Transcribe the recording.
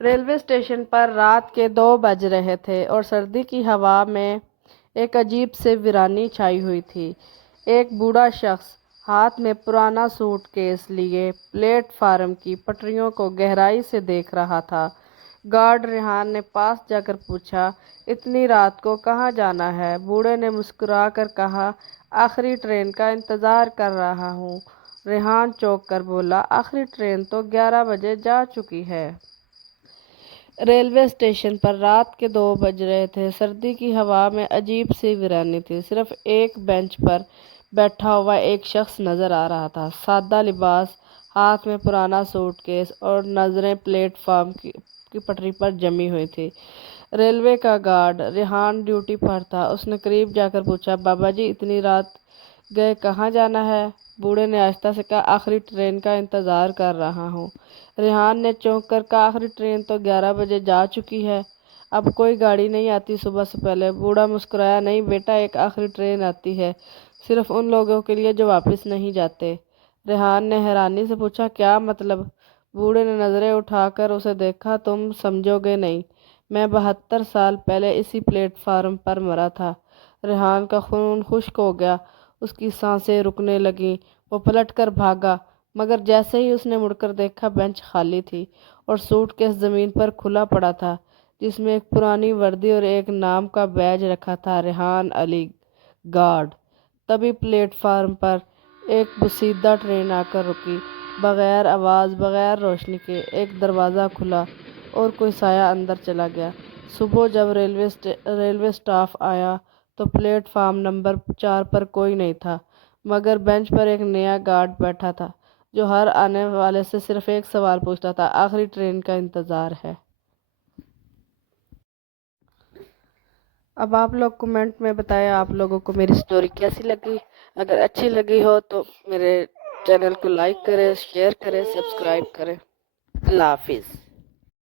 Railway station پر رات کے 2 بج رہے تھے اور سردی کی ہوا میں ایک عجیب سے ویرانی چھائی ہوئی تھی۔ ایک بوڑھا شخص ہاتھ میں پرانا سوٹ کیس لیے پلیٹ فارم کی پٹریوں کو گہرائی سے دیکھ رہا تھا۔ گارڈ ریحان نے پاس جا کر پوچھا، اتنی رات کو کہاں جانا ہے؟ بوڑھے نے مسکرا کر کہا، آخری ٹرین کا انتظار کر رہا ہوں۔ ریحان چونک کر بولا، آخری ٹرین تو 11 بجے جا چکی ہے۔ ریلوے اسٹیشن پر رات کے 2 بج رہے تھے۔ سردی کی ہوا میں عجیب سی ویرانی تھی۔ صرف ایک بینچ پر بیٹھا ہوا ایک شخص نظر آ رہا تھا، سادہ لباس، ہاتھ میں پرانا سوٹ کیس اور نظریں پلیٹ فارم کی پٹری پر جمی ہوئی تھیں۔ ریلوے کا گارڈ ریحان ڈیوٹی پر تھا۔ اس نے قریب جا کر پوچھا، بابا جی اتنی رات گئے کہاں جانا ہے؟ بوڑھے نے آہستہ سے کہا، آخری ٹرین کا انتظار کر رہا ہوں۔ ریحان نے چونک کر کہا، آخری ٹرین تو 11 بجے جا چکی ہے، اب کوئی گاڑی نہیں آتی صبح سے پہلے؟ بوڑھا مسکرایا، نہیں بیٹا، ایک آخری ٹرین آتی ہے، صرف ان لوگوں کے لیے جو واپس نہیں جاتے۔ ریحان نے حیرانی سے پوچھا، کیا مطلب؟ بوڑھے نے نظریں اٹھا کر اسے دیکھا، تم سمجھو گے نہیں، میں 72 سال پہلے اسی پلیٹ فارم پر مرا تھا۔ ریحان کا خون خشک ہو گیا، اس کی سانسیں رکنے لگیں، وہ پلٹ کر بھاگا، مگر جیسے ہی اس نے مڑ کر دیکھا بینچ خالی تھی اور سوٹ کیس زمین پر کھلا پڑا تھا جس میں ایک پرانی وردی اور ایک نام کا بیج رکھا تھا، ریحان علی گارڈ۔ تبھی پلیٹ فارم پر ایک بوسیدہ ٹرین آ کر رکی، بغیر آواز، بغیر روشنی کے۔ ایک دروازہ کھلا اور کوئی سایہ اندر چلا گیا۔ صبح جب ریلوے اسٹاف آیا تو پلیٹ فارم نمبر 4 پر کوئی نہیں تھا، مگر بینچ پر ایک نیا گارڈ بیٹھا تھا جو ہر آنے والے سے صرف ایک سوال پوچھتا تھا، آخری ٹرین کا انتظار ہے؟ اب آپ لوگ کمنٹ میں بتائیں آپ لوگوں کو میری سٹوری کیسی لگی۔ اگر اچھی لگی ہو تو میرے چینل کو لائک کریں، شیئر کریں، سبسکرائب کریں۔ اللہ حافظ۔